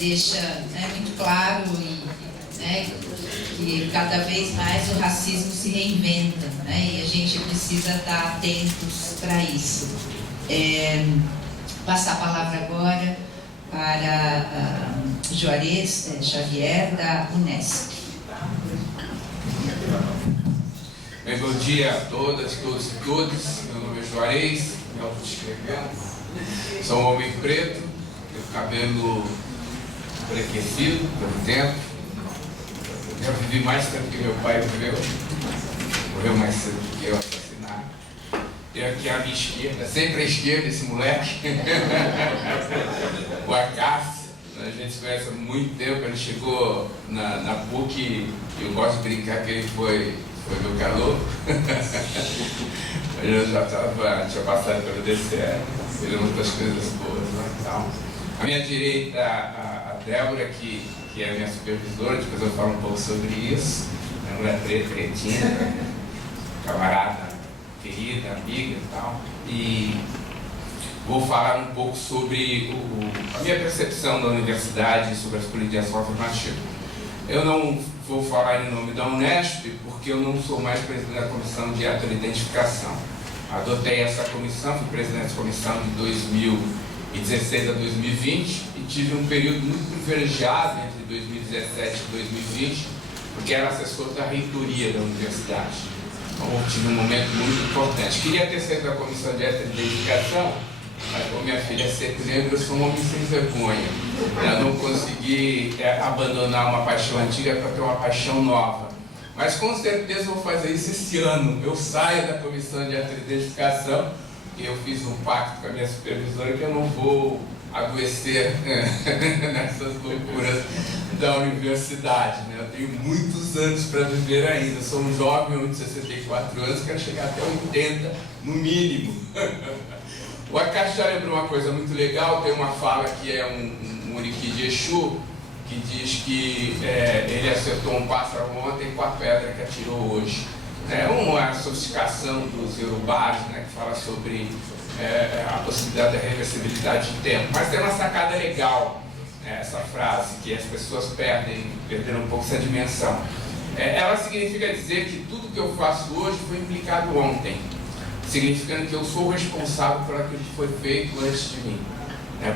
deixa, muito claro que cada vez mais o racismo se reinventa, e a gente precisa estar atentos para isso. Passar a palavra agora para Juarez Xavier, da Unesp. Bem, bom dia a todas, todos e todas. Meu nome é Juarez, me autodescrevendo. Sou um homem preto, tenho cabelo embranquecido pelo tempo. Já vivi mais tempo que meu pai viveu. Morreu mais cedo do que eu, assassinado. Tenho aqui à minha esquerda, sempre à esquerda, esse moleque. O Acácio. A gente se conhece há muito tempo. Ele chegou na PUC e eu gosto de brincar que ele foi meu calor. Eu já tinha passado pelo DCE, fiz muitas coisas boas, então. À minha direita, a Débora, que é a minha supervisora, depois eu falo um pouco sobre isso. Minha mulher pretinha, camarada, querida, amiga e tal. E vou falar um pouco sobre a minha percepção da universidade sobre as políticas de ação afirmativa. Eu não vou falar em nome da Unesp, porque eu não sou mais presidente da Comissão de Heteroidentificação. Adotei essa comissão, fui presidente dessa comissão de 2016 a 2020 e tive um período muito privilegiado entre 2017 e 2020, porque era assessor da reitoria da universidade. Então, eu tive um momento muito importante. Queria ter saído da Comissão de Heteroidentificação, mas como minha filha é sempre negra, eu sou um homem sem vergonha. Eu não consegui abandonar uma paixão antiga para ter uma paixão nova. Mas com certeza vou fazer isso esse ano. Eu saio da Comissão de Heteroidentificação e eu fiz um pacto com a minha supervisora que eu não vou adoecer nessas loucuras da universidade. Eu tenho muitos anos para viver ainda. Eu sou um jovem, eu tenho 64 anos, quero chegar até 80 no mínimo. O Acácio já lembrou uma coisa muito legal, tem uma fala que é um Muriqui de Exu, que diz que ele acertou um pássaro ontem com a pedra que atirou hoje. É uma sofisticação dos Yorubás, que fala sobre a possibilidade da reversibilidade de tempo. Mas tem uma sacada legal, essa frase, que as pessoas perderam um pouco essa dimensão. Ela significa dizer que tudo que eu faço hoje foi implicado ontem, significando que eu sou responsável por aquilo que foi feito antes de mim.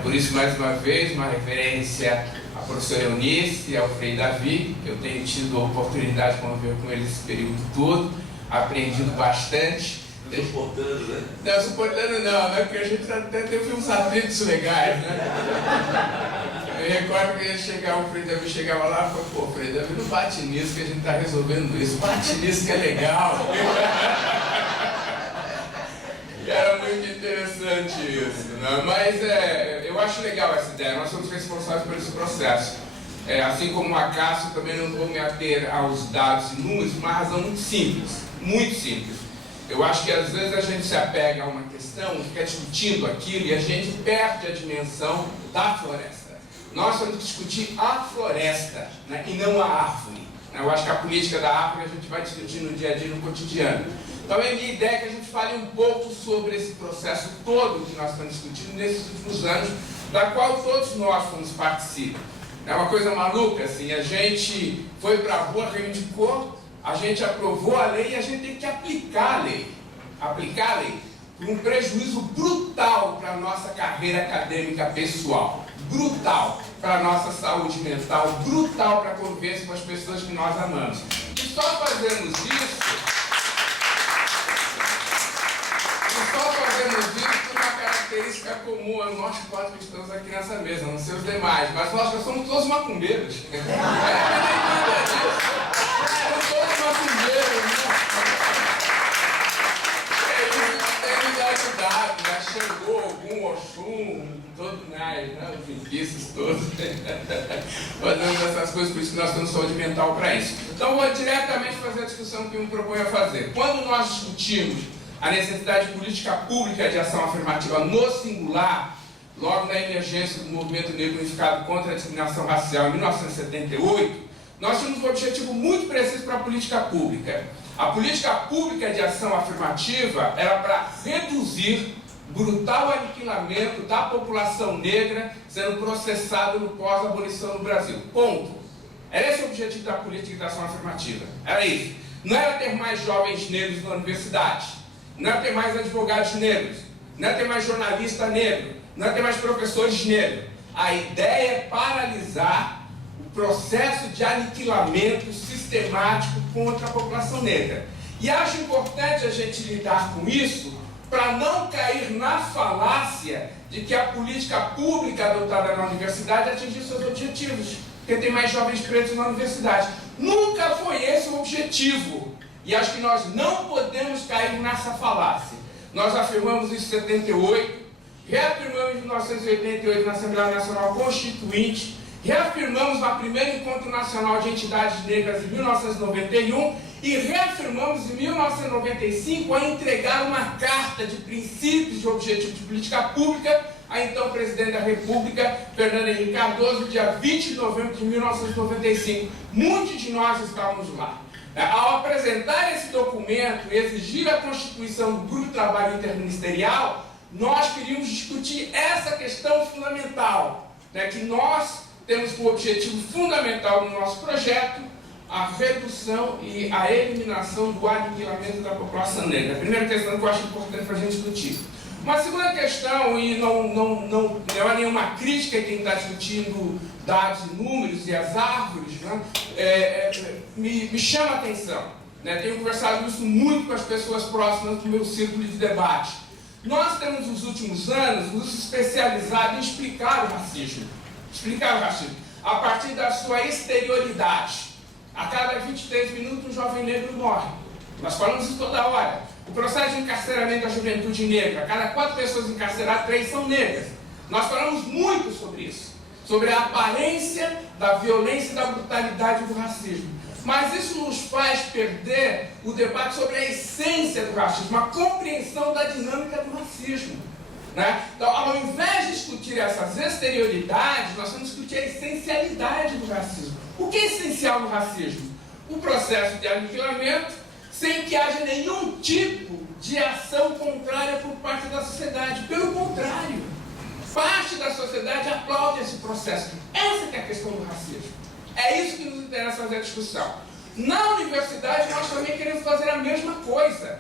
Por isso, mais uma vez, uma referência à professora Eunice e ao Frei Davi. Eu tenho tido a oportunidade de conviver com eles esse período todo, aprendido bastante. Suportando, né? Não, suportando não, porque a gente até teve uns atritos legais, Eu recordo que o Frei Davi chegava lá e falou, pô, Frei Davi, não bate nisso que a gente está resolvendo isso, bate nisso que é legal. E era muito interessante isso, Mas eu acho legal essa ideia, nós somos responsáveis por esse processo. Assim como o Acácio, também não vou me ater aos dados e números, por uma razão muito simples, muito simples. Eu acho que às vezes a gente se apega a uma questão, fica discutindo aquilo e a gente perde a dimensão da floresta. Nós temos que discutir a floresta, e não a árvore. Eu acho que a política da árvore a gente vai discutir no dia a dia, no cotidiano. Então, a minha ideia é que a gente fale um pouco sobre esse processo todo que nós estamos discutindo nesses últimos anos, da qual todos nós fomos participar. É uma coisa maluca, assim, a gente foi para a rua, reivindicou, a gente aprovou a lei e a gente tem que aplicar a lei. Aplicar a lei por um prejuízo brutal para a nossa carreira acadêmica pessoal, brutal para a nossa saúde mental, brutal para a convivência com as pessoas que nós amamos. E só fazemos isso por uma característica comum a nós quatro que estamos aqui nessa mesa, não sei os demais, mas nós já somos todos macumbeiros. Somos todos macumbeiros, Tem me ajudado, Xangô, algum Oxum, todos nós, os vindices todos, fazemos essas coisas, por isso que nós temos saúde mental para isso. Então, vou diretamente fazer a discussão que eu me proponho a fazer. Quando nós discutimos a necessidade de política pública de ação afirmativa no singular, logo na emergência do movimento negro unificado contra a discriminação racial em 1978, nós tínhamos um objetivo muito preciso para a política pública. A política pública de ação afirmativa era para reduzir brutal aniquilamento da população negra sendo processado no pós-abolição no Brasil. Ponto. Era esse o objetivo da política de ação afirmativa. Era isso. Não era ter mais jovens negros na universidade, não era ter mais advogados negros, não era ter mais jornalista negro, não era ter mais professores negros. A ideia é paralisar o processo de aniquilamento sistemático contra a população negra. E acho importante a gente lidar com isso para não cair na falácia de que a política pública adotada na universidade atingiu seus objetivos, porque tem mais jovens pretos na universidade. Nunca foi esse o objetivo. E acho que nós não podemos cair nessa falácia. Nós afirmamos isso em 78, reafirmamos em 1988 na Assembleia Nacional Constituinte, reafirmamos no primeiro Encontro Nacional de Entidades Negras em 1991 e reafirmamos em 1995 a entregar uma carta de princípios e objetivos de política pública a então presidente da República, Fernando Henrique Cardoso, dia 20 de novembro de 1995. Muitos de nós estávamos lá. Ao apresentar esse documento e exigir a constituição do Grupo de Trabalho Interministerial, nós queríamos discutir essa questão fundamental, que nós temos como objetivo fundamental no nosso projeto a redução e a eliminação do aniquilamento da população negra. A primeira questão que eu acho importante para a gente discutir. Uma segunda questão, e não é nenhuma crítica a quem está discutindo dados e números e as árvores, me chama a atenção. Tenho conversado isso muito com as pessoas próximas do meu círculo de debate. Nós temos, nos últimos anos, nos especializado em explicar o racismo. A partir da sua exterioridade. A cada 23 minutos um jovem negro morre. Nós falamos isso toda hora. O processo de encarceramento da juventude negra, a cada 4 pessoas encarceradas, 3 são negras. Nós falamos muito sobre isso, sobre a aparência da violência e da brutalidade do racismo. Mas isso nos faz perder o debate sobre a essência do racismo, a compreensão da dinâmica do racismo. Então, ao invés de discutir essas exterioridades, nós vamos discutir a essencialidade do racismo. O que é essencial no racismo? O processo de aniquilamento, sem que haja nenhum tipo de ação contrária por parte da sociedade. Pelo contrário, parte da sociedade aplaude esse processo. Essa que é a questão do racismo. É isso que nos interessa fazer a discussão. Na universidade, nós também queremos fazer a mesma coisa.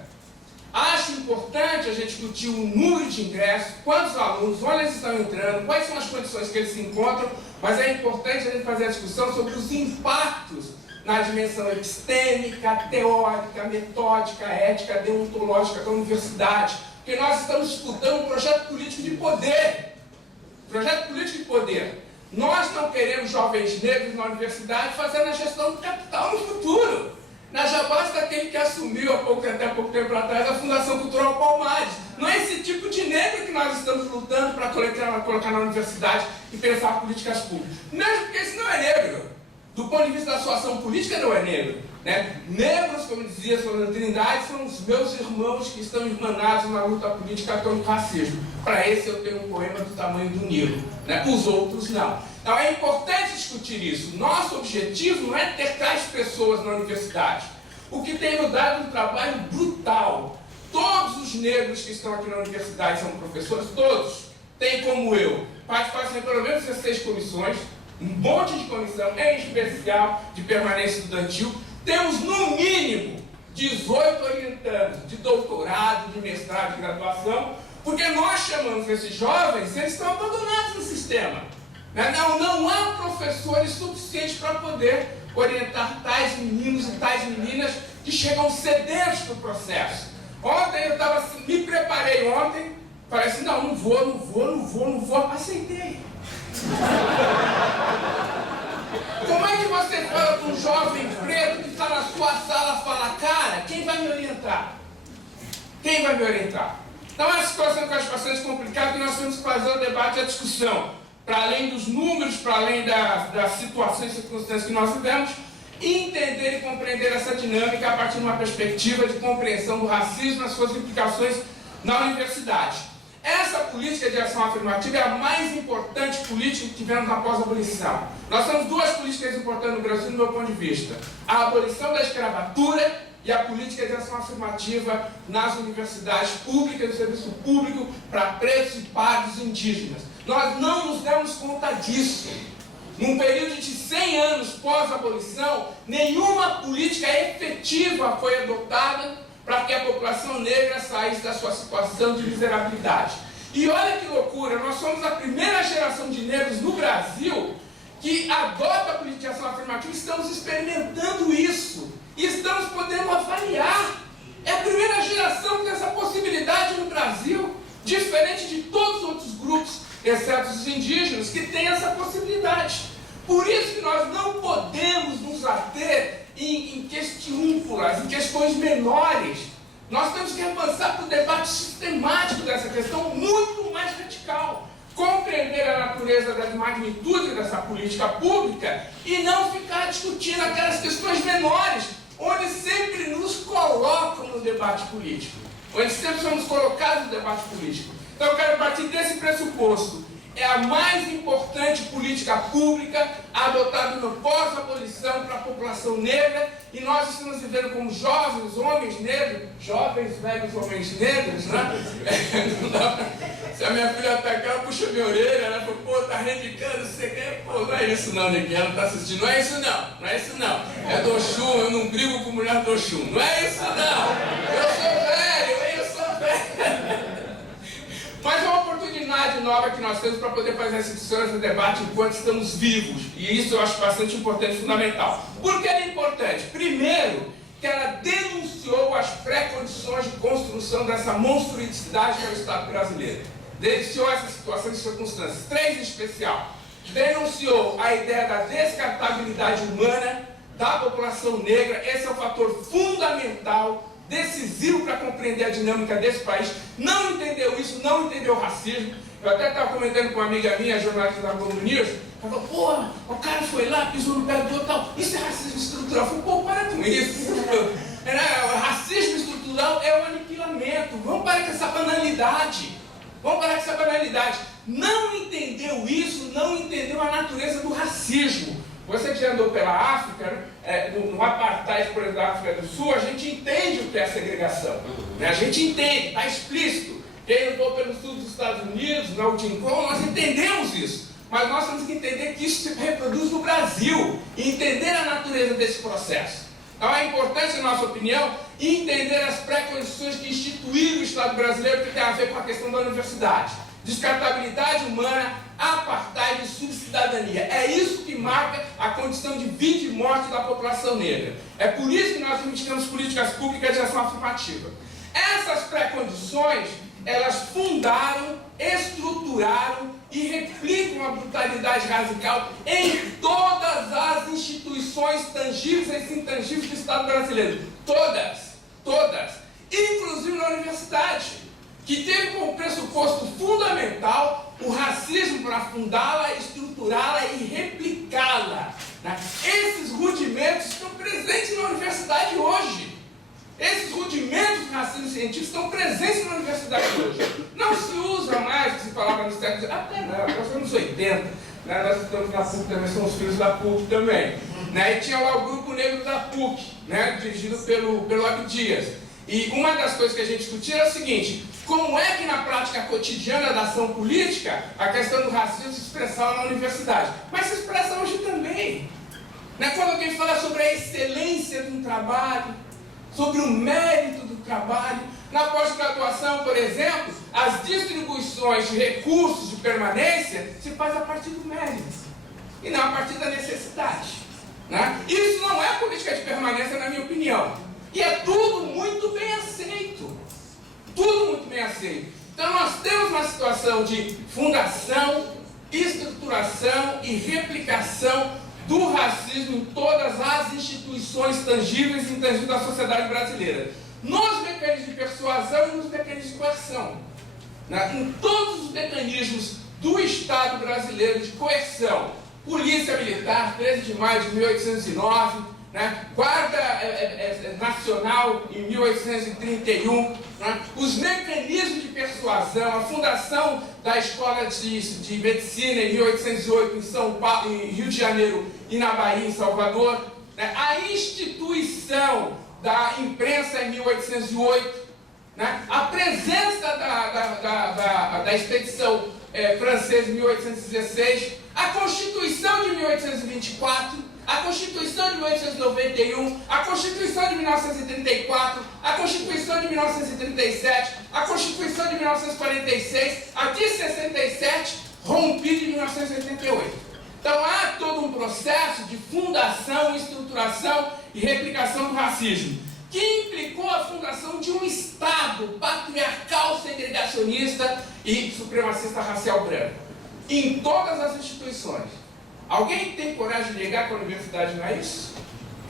Acho importante a gente discutir o número de ingressos, quantos alunos, onde eles estão entrando, quais são as condições que eles se encontram, mas é importante a gente fazer a discussão sobre os impactos na dimensão epistêmica, teórica, metódica, ética, deontológica da universidade, porque nós estamos disputando um projeto político de poder. Projeto político de poder. Nós não queremos jovens negros na universidade fazendo a gestão do capital no futuro. Já basta aquele que assumiu até pouco tempo atrás a Fundação Cultural Palmares. Não é esse tipo de negro que nós estamos lutando para colocar na universidade e pensar políticas públicas. Mesmo porque esse não é negro. Do ponto de vista da sua ação política, não é negro. Negros, como dizia Solano Trindade, são os meus irmãos que estão irmanados na luta política contra o racismo. Para esse eu tenho um poema do tamanho do Nilo. Os outros não. Então é importante discutir isso. Nosso objetivo não é ter tais pessoas na universidade. O que tem nos dado um trabalho brutal. Todos os negros que estão aqui na universidade são professores, todos. Tem como eu. Participam pelo menos 16 comissões, um monte de comissão, em especial de permanência estudantil. Temos no mínimo 18 orientandos de doutorado, de mestrado, de graduação, porque nós chamamos esses jovens, eles estão abandonados no sistema. Não há professores suficientes para poder orientar tais meninos e tais meninas que chegam sedentos do processo. Ontem eu me preparei ontem, falei assim, não vou, aceitei. Como é que você fala com um jovem preto que está na sua sala e fala, cara, quem vai me orientar? Quem vai me orientar? Então é uma situação que eu acho bastante complicada e nós temos que fazer o debate e a discussão. Para além dos números, para além das situações e circunstâncias que nós vivemos, entender e compreender essa dinâmica a partir de uma perspectiva de compreensão do racismo e as suas implicações na universidade. Essa política de ação afirmativa é a mais importante política que tivemos após a abolição. Nós temos 2 políticas importantes no Brasil, do meu ponto de vista. A abolição da escravatura e a política de ação afirmativa nas universidades públicas, no serviço público para pretos e pardos indígenas. Nós não nos demos conta disso. Num período de 100 anos pós-abolição, nenhuma política efetiva foi adotada para que a população negra saísse da sua situação de miserabilidade. E olha que loucura, nós somos a primeira geração de negros no Brasil que adota a política de ação afirmativa. Estamos experimentando isso e estamos podendo avaliar. É a primeira geração que tem essa possibilidade no Brasil, diferente de todos os outros grupos, exceto os indígenas, que têm essa possibilidade. Por isso que nós não podemos nos ater em questiúnculas, em questões menores. Nós temos que avançar para o debate sistemático dessa questão, muito mais radical. Compreender a natureza da magnitude dessa política pública e não ficar discutindo aquelas questões menores, onde sempre nos colocam no debate político, onde sempre somos colocados no debate político. Então eu quero partir desse pressuposto. É a mais importante política pública adotada no pós-abolição para a população negra, e nós estamos vivendo como jovens homens negros, jovens velhos homens negros, né? Se a minha filha atacar, ela puxa minha orelha, ela fala, pô, tá reivindicando, você quer? Pô, não é isso não, neguinha, ela tá assistindo, não é isso não, não é isso não. É do Oxum, eu não brigo com mulher do Oxum, não é isso não. Eu sou velho. Mas é uma oportunidade nova que nós temos para poder fazer essas discussões no debate enquanto estamos vivos. E isso eu acho bastante importante e fundamental. Por que é importante? Primeiro, que ela denunciou as pré-condições de construção dessa monstruosidade que é o Estado brasileiro. Denunciou essas situações e circunstâncias. 3 em especial. Denunciou a ideia da descartabilidade humana da população negra. Esse é um fator fundamental, decisivo para compreender a dinâmica desse país. Não entendeu isso, não entendeu o racismo. Eu até estava comentando com uma amiga minha, jornalista da Globo News, ela falou, porra, o cara foi lá, pisou no pé do outro, tal. Isso é racismo estrutural. Eu falei, pô, para com isso. O racismo estrutural é o aniquilamento. Vamos parar com essa banalidade. Vamos parar com essa banalidade. Não entendeu isso, não entendeu a natureza do racismo. Você que já andou pela África, no apartheid, por exemplo, da África do Sul, a gente entende o que é segregação. Né? A gente entende, está explícito. Quem andou pelo sul dos Estados Unidos, no Jim Crow, nós entendemos isso. Mas nós temos que entender que isso se reproduz no Brasil e entender a natureza desse processo. Então é importante, na nossa opinião, entender as pré-condições que instituíram o Estado brasileiro, que tem a ver com a questão da universidade. Descartabilidade humana, apartheid e subcidadania. É isso que marca a condição de vida e morte da população negra. É por isso que nós reivindicamos políticas públicas de ação afirmativa. Essas pré-condições, elas fundaram, estruturaram e replicam a brutalidade radical em todas as instituições tangíveis e intangíveis do Estado brasileiro. Todas. Inclusive na universidade, que teve como pressuposto fundamental o racismo para fundá-la, estruturá-la e replicá-la. Né? Esses rudimentos estão presentes na universidade hoje. Esses rudimentos do racismo científico estão presentes na universidade hoje. Não se usa mais o que se falava no século XIX. Até não, nós somos 80. Né? Nós estamos na PUC também, somos filhos da PUC também. Né? E tinha lá o Grupo Negro da PUC, né? Dirigido pelo Abdias. E uma das coisas que a gente discutia era o seguinte: como é que na prática cotidiana da ação política a questão do racismo se expressava na universidade? Mas se expressa hoje também. Né? Quando alguém fala sobre a excelência de um trabalho, sobre o mérito do trabalho, na pós-graduação, por exemplo, as distribuições de recursos de permanência se faz a partir do mérito e não a partir da necessidade. Né? Isso não é política de permanência, na minha opinião. E é tudo muito bem aceito. Tudo muito bem aceito. Então nós temos uma situação de fundação, estruturação e replicação do racismo em todas as instituições tangíveis e intangíveis da sociedade brasileira. Nos mecanismos de persuasão e nos mecanismos de coerção. Né? Em todos os mecanismos do Estado brasileiro de coerção. Polícia Militar, 13 de maio de 1809, né? Guarda Nacional em 1831, né? Os mecanismos de persuasão, a fundação da Escola de Medicina em 1808 em São Paulo, em Rio de Janeiro e na Bahia, em Salvador, né? A instituição da imprensa em 1808, né? A presença da expedição francesa em 1816, a Constituição de 1824, a Constituição de 1891, a Constituição de 1934, a Constituição de 1937, a Constituição de 1946, a de 67, rompida em 1988. Então há todo um processo de fundação, estruturação e replicação do racismo, que implicou a fundação de um Estado patriarcal, segregacionista e supremacista racial branco, em todas as instituições. Alguém tem coragem de negar que a universidade não é isso?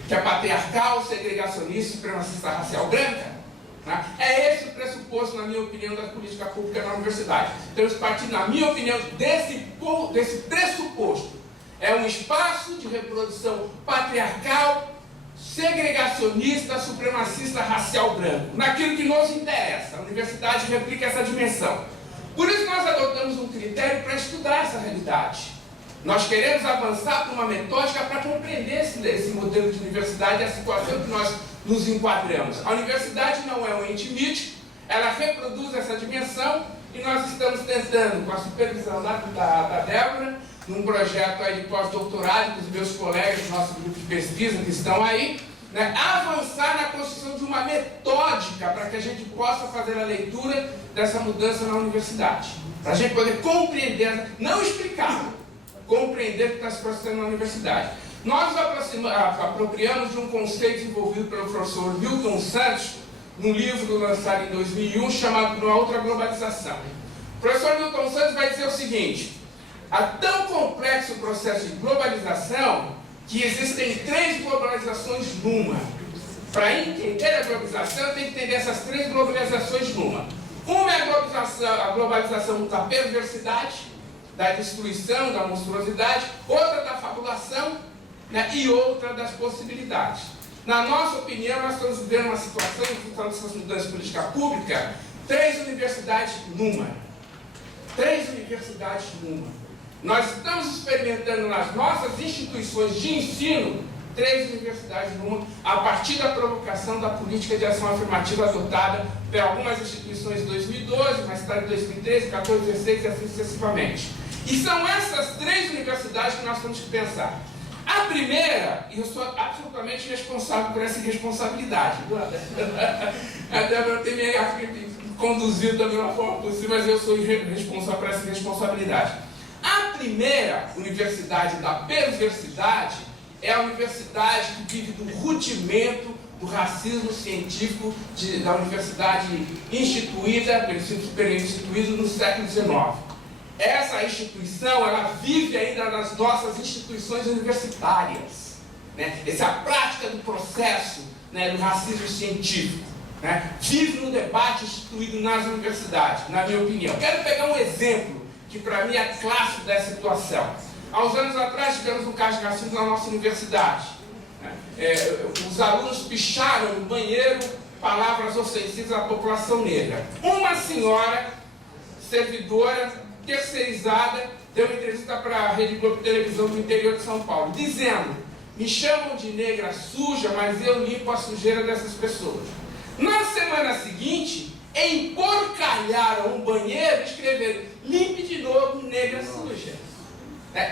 Que é patriarcal, segregacionista e supremacista racial branca? Né? É esse o pressuposto, na minha opinião, da política pública na universidade. Temos partido, na minha opinião, desse pressuposto. É um espaço de reprodução patriarcal, segregacionista, supremacista racial branco, naquilo que nos interessa. A universidade replica essa dimensão. Por isso nós adotamos um critério para estudar essa realidade. Nós queremos avançar para uma metódica para compreender esse modelo de universidade e a situação que nós nos enquadramos. A universidade não é um ente mítico, ela reproduz essa dimensão e nós estamos tentando, com a supervisão da Débora, num projeto aí de pós-doutorado, com os meus colegas do nosso grupo de pesquisa que estão aí, né, avançar na construção de uma metódica para que a gente possa fazer a leitura dessa mudança na universidade. Para a gente poder compreender, não explicar, compreender o que está se processando na universidade. Nós apropriamos de um conceito desenvolvido pelo professor Milton Santos, num livro lançado em 2001, chamado Uma Outra Globalização. O professor Milton Santos vai dizer o seguinte: há tão complexo o processo de globalização que existem 3 globalizações numa. Para entender a globalização, tem que entender essas 3 globalizações numa. Uma é a globalização da perversidade, da destruição, da monstruosidade, outra da fabulação, né, e outra das possibilidades. Na nossa opinião, nós estamos vivendo uma situação, em função dessas mudanças de política pública, 3 universidades numa. 3 universidades numa. Nós estamos experimentando nas nossas instituições de ensino 3 universidades numa, a partir da provocação da política de ação afirmativa adotada por algumas instituições em 2012, mais tarde em 2013, 14, 16 e assim sucessivamente. E são essas 3 universidades que nós temos que pensar. A primeira, e eu sou absolutamente responsável por essa irresponsabilidade. A Débora tem me conduzido da melhor forma possível, mas eu sou responsável por essa irresponsabilidade. A primeira universidade da perversidade é a universidade que vive do rudimento do racismo científico da universidade instituída, pelo ensino superior instituído no século XIX. Essa instituição, ela vive ainda nas nossas instituições universitárias, né? Essa é a prática do processo, né, do racismo científico, né? Vive no debate instituído nas universidades, na minha opinião. Quero pegar um exemplo que para mim é clássico dessa situação. Há uns anos atrás tivemos um caso de racismo na nossa universidade. Os alunos picharam no banheiro palavras ofensivas à população negra. Uma senhora, servidora, terceirizada, deu uma entrevista para a Rede Globo de Televisão do interior de São Paulo, dizendo: me chamam de negra suja, mas eu limpo a sujeira dessas pessoas. Na semana seguinte, emporcalharam um banheiro e escreveram: limpe de novo, negra suja.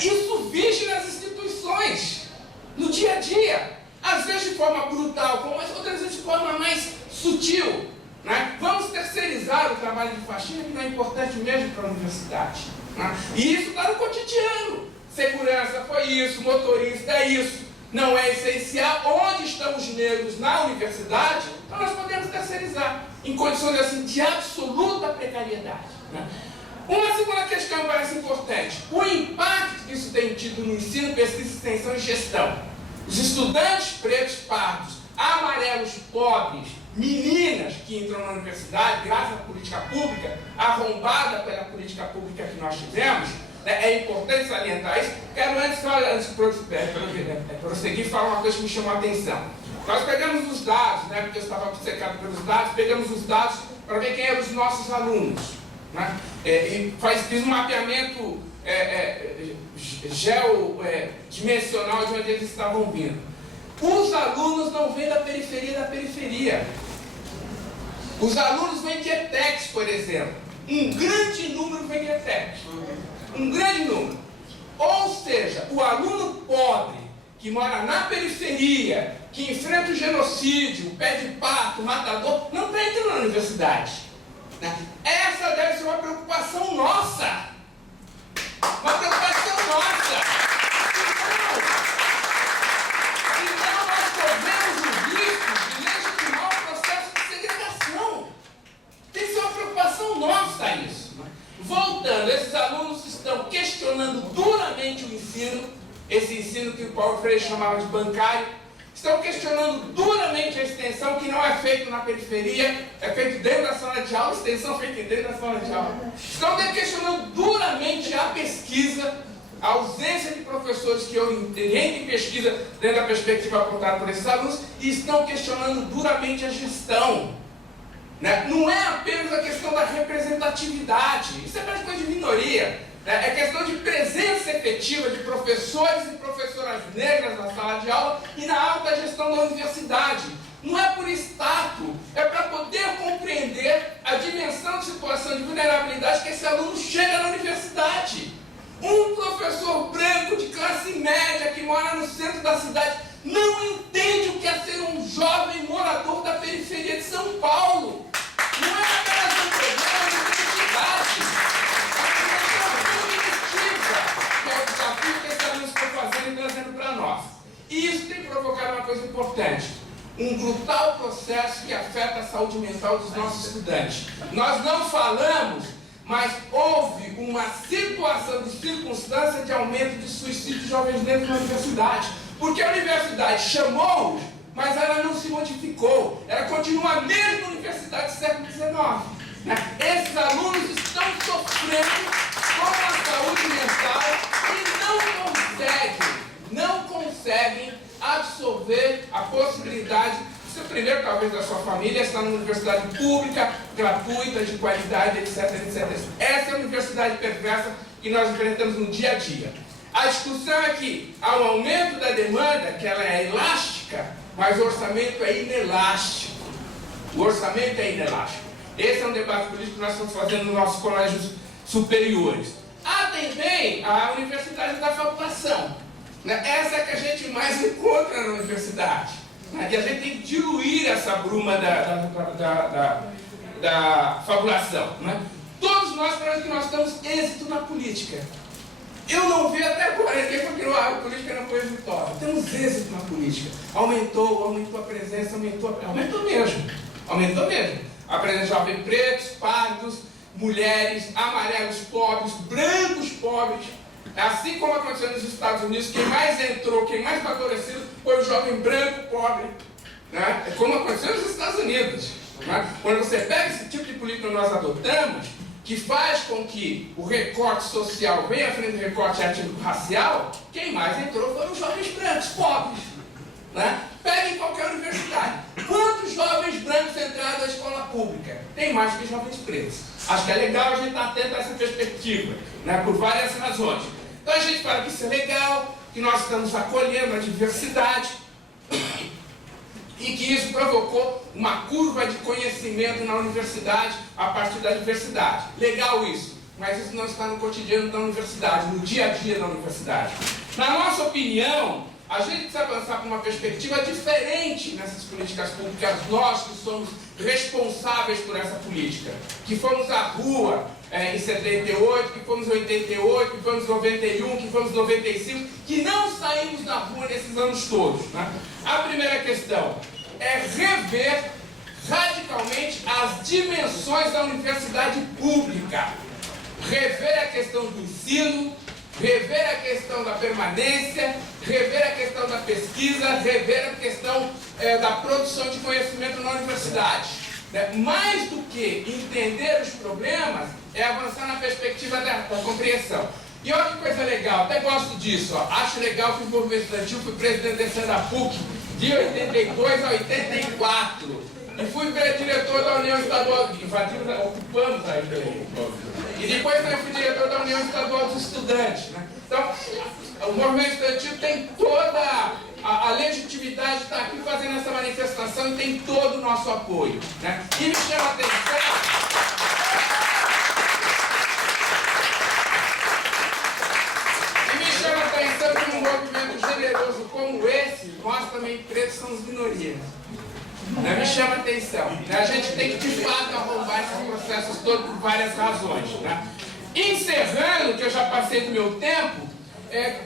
Isso vige nas instituições, no dia a dia, às vezes de forma brutal, mas outras vezes de forma mais sutil. Né? Vamos terceirizar o trabalho de faxina, que não é importante mesmo para a universidade. Né? E isso está no cotidiano. Segurança foi isso, motorista é isso. Não é essencial. Onde estão os negros na universidade, então nós podemos terceirizar, em condições assim, de absoluta precariedade. Né? Uma segunda questão que parece importante: o impacto que isso tem tido no ensino, pesquisa, extensão e gestão. Os estudantes pretos, pardos, amarelos, pobres, meninas que entram na universidade, graças à política pública, arrombada pela política pública que nós tivemos, né, é importante salientar isso. Quero antes de prosseguir, falar uma coisa que me chamou a atenção. Nós pegamos os dados, né, porque eu estava obcecado pelos dados, pegamos os dados para ver quem eram os nossos alunos. Né, e fiz um mapeamento geodimensional de onde eles estavam vindo. Os alunos não vêm da periferia. Os alunos vêm de ETECs, por exemplo. Um grande número vem de ETECs. Um grande número. Ou seja, o aluno pobre, que mora na periferia, que enfrenta o genocídio, o pé de pato, o matador, não está entrando na universidade. Essa deve ser uma preocupação nossa. Uma preocupação nossa. Então nós corremos o risco de legitimar o processo de segregação. Tem que ser uma preocupação nossa isso. Voltando, esses alunos estão questionando duramente o ensino, esse ensino que o Paulo Freire chamava de bancário, estão questionando duramente a extensão, que não é feito na periferia, é feito dentro da sala de aula, extensão feita dentro da sala de aula. Estão questionando duramente a pesquisa, a ausência de professores que orientem pesquisa dentro da perspectiva apontada por esses alunos, e estão questionando duramente a gestão. Não é apenas a questão da representatividade, isso é mais coisa de minoria. É questão de presença efetiva de professores e professoras negras na sala de aula e na alta gestão da universidade. Não é por status, é para poder compreender a dimensão de situação de vulnerabilidade que esse aluno chega na universidade. Um professor branco de classe média que mora no centro da cidade não entende o que é ser um jovem morador da periferia de São Paulo. Não é apenas um problema de identidade. Que é o desafio que esses alunos estão fazendo e trazendo para nós. E isso tem provocado uma coisa importante, um brutal processo que afeta a saúde mental dos nossos estudantes. Nós não falamos, mas houve uma situação de circunstância de aumento de suicídio de jovens negros na universidade. Porque a universidade chamou-os, mas ela não se modificou. Ela continua a mesma universidade do século XIX. Esses alunos estão sofrendo com a saúde mental e não conseguem absorver a possibilidade de ser primeiro, talvez, da sua família, estar numa universidade pública, gratuita, de qualidade, etc, etc. Essa é a universidade perversa que nós enfrentamos no dia a dia. A discussão é que há um aumento da demanda, que ela é elástica, mas o orçamento é inelástico. O orçamento é inelástico. Esse é um debate político que nós estamos fazendo nos nossos colégios superiores. Há também a universidade da fabulação. Essa é que a gente mais encontra na universidade. E a gente tem que diluir essa bruma da fabulação. Todos nós parece que nós temos êxito na política. Eu não vi até agora ninguém porque a política não foi exitosa. Temos êxito na política. Aumentou a presença, aumentou mesmo. A presença de jovens pretos, pardos, mulheres, amarelos pobres, brancos pobres. Assim como aconteceu nos Estados Unidos, quem mais entrou, quem mais favorecido foi o jovem branco pobre. É como aconteceu nos Estados Unidos. Quando você pega esse tipo de política que nós adotamos, que faz com que o recorte social venha à frente do recorte étnico-racial, quem mais entrou foram os jovens brancos pobres. Pega em qualquer universidade. Quantos jovens brancos entraram na escola pública? Tem mais que jovens pretos. Acho que é legal a gente estar atento a essa perspectiva, por várias razões. Então a gente fala que isso é legal, que nós estamos acolhendo a diversidade e que isso provocou uma curva de conhecimento na universidade a partir da diversidade. Legal isso, mas isso não está no cotidiano da universidade, no dia a dia da universidade. Na nossa opinião, a gente precisa avançar para uma perspectiva diferente nessas políticas públicas, nós que somos responsáveis por essa política, que fomos à rua em 78, que fomos em 88, que fomos em 91, que fomos em 95, que não saímos na rua nesses anos todos. A primeira questão é rever radicalmente as dimensões da universidade pública, rever a questão do ensino, rever a questão da permanência, rever a questão da pesquisa, rever a questão da produção de conhecimento na universidade. Mais do que entender os problemas, é avançar na perspectiva da compreensão. E olha que coisa legal, até gosto disso, acho legal que o movimento estudantil fui presidente da PUC de 82 a 84. E fui diretor da União Estadual, ocupamos aí, e depois eu fui diretor da União Estadual dos Estudantes. Então, o movimento estudantil tem toda a legitimidade de estar aqui fazendo essa manifestação e tem todo o nosso apoio, né? E me chama a atenção... que um movimento generoso como esse, nós também pretos somos minorias. Né? Me chama a atenção. Né? A gente tem que, de fato, arrombar esses processos todos por várias razões. Né? Encerrando, que eu já passei do meu tempo,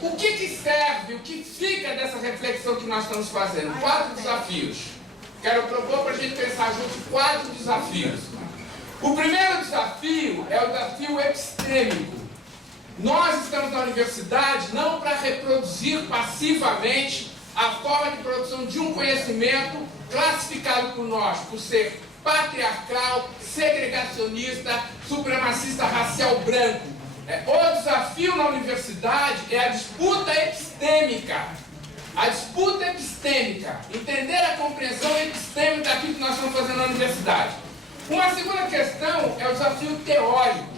o que serve, o que fica dessa reflexão que nós estamos fazendo? 4 desafios. Quero propor para a gente pensar juntos 4 desafios. O primeiro desafio é o desafio epistêmico. Nós estamos na universidade não para reproduzir passivamente a forma de produção de um conhecimento classificado por nós, por ser patriarcal, segregacionista, supremacista racial branco. O desafio na universidade é a disputa epistêmica. A disputa epistêmica. Entender a compreensão epistêmica daquilo que nós estamos fazendo na universidade. Uma segunda questão é o desafio teórico.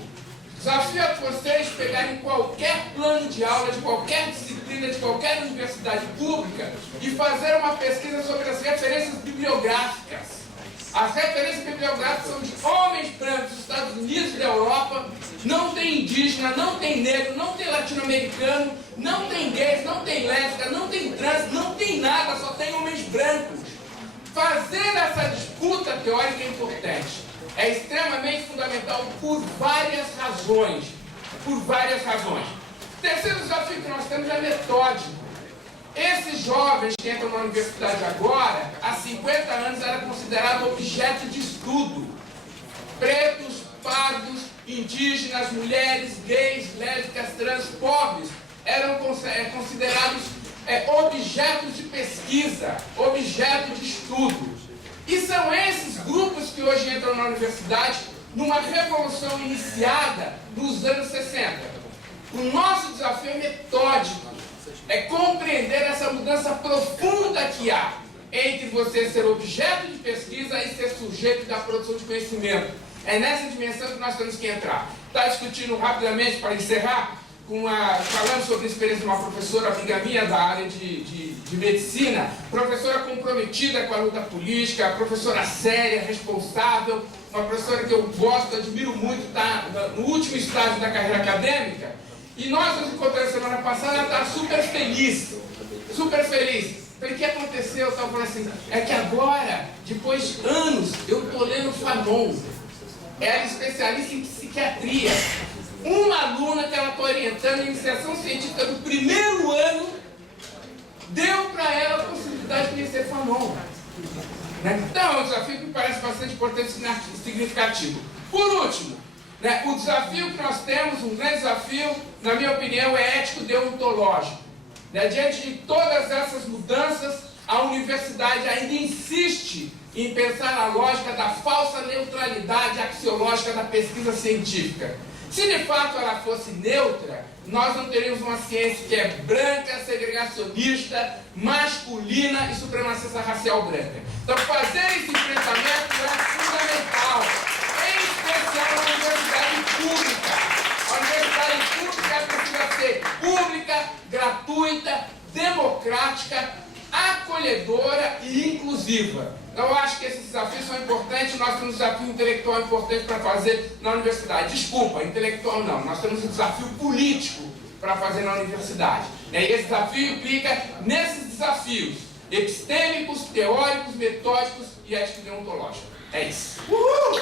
Desafio a vocês pegarem qualquer plano de aula, de qualquer disciplina, de qualquer universidade pública e fazer uma pesquisa sobre as referências bibliográficas. As referências bibliográficas são de homens brancos dos Estados Unidos e da Europa. Não tem indígena, não tem negro, não tem latino-americano, não tem gays, não tem lésbica, não tem trans, não tem nada, só tem homens brancos. Fazer essa disputa teórica é importante. É extremamente fundamental por várias razões. Por várias razões. O terceiro desafio que nós temos é metódico. Esses jovens que entram na universidade agora, há 50 anos, era considerado objeto de estudo. Pretos, pardos, indígenas, mulheres, gays, lésbicas, trans, pobres, eram considerados objetos de pesquisa, objeto de estudo. E são esses grupos que hoje entram na universidade numa revolução iniciada nos anos 60. O nosso desafio é metódico, é compreender essa mudança profunda que há entre você ser objeto de pesquisa e ser sujeito da produção de conhecimento. É nessa dimensão que nós temos que entrar. Está discutindo rapidamente, para encerrar, falando sobre a experiência de uma professora amiga minha da área de medicina, professora comprometida com a luta política, professora séria, responsável, uma professora que eu gosto, admiro muito, está no último estágio da carreira acadêmica, e nós nos encontramos semana passada, ela está super feliz, super feliz. Falei, o que aconteceu? Eu estava falando assim, é que agora, depois de anos, eu estou lendo Fanon. Ela é especialista em psiquiatria. Uma aluna que ela está orientando em iniciação científica do primeiro ano deu para ela a possibilidade de conhecer Fanon. Então é um desafio que me parece bastante importante e significativo. Por último, o desafio que nós temos, um grande desafio, na minha opinião, é ético-deontológico. Diante de todas essas mudanças, a universidade ainda insiste em pensar na lógica da falsa neutralidade axiológica da pesquisa científica. Se de fato ela fosse neutra, nós não teríamos uma ciência que é branca, segregacionista, masculina e supremacista racial branca. Então fazer esse enfrentamento é fundamental, em especial na universidade pública. A universidade pública precisa ser pública, gratuita, democrática, acolhedora e inclusiva. Então eu acho que esses desafios são importantes. Nós temos um desafio intelectual importante para fazer na universidade. Desculpa, intelectual não. Nós temos um desafio político para fazer na universidade. E esse desafio implica nesses desafios epistêmicos, teóricos, metódicos e ético-deontológicos. É isso. Uhul!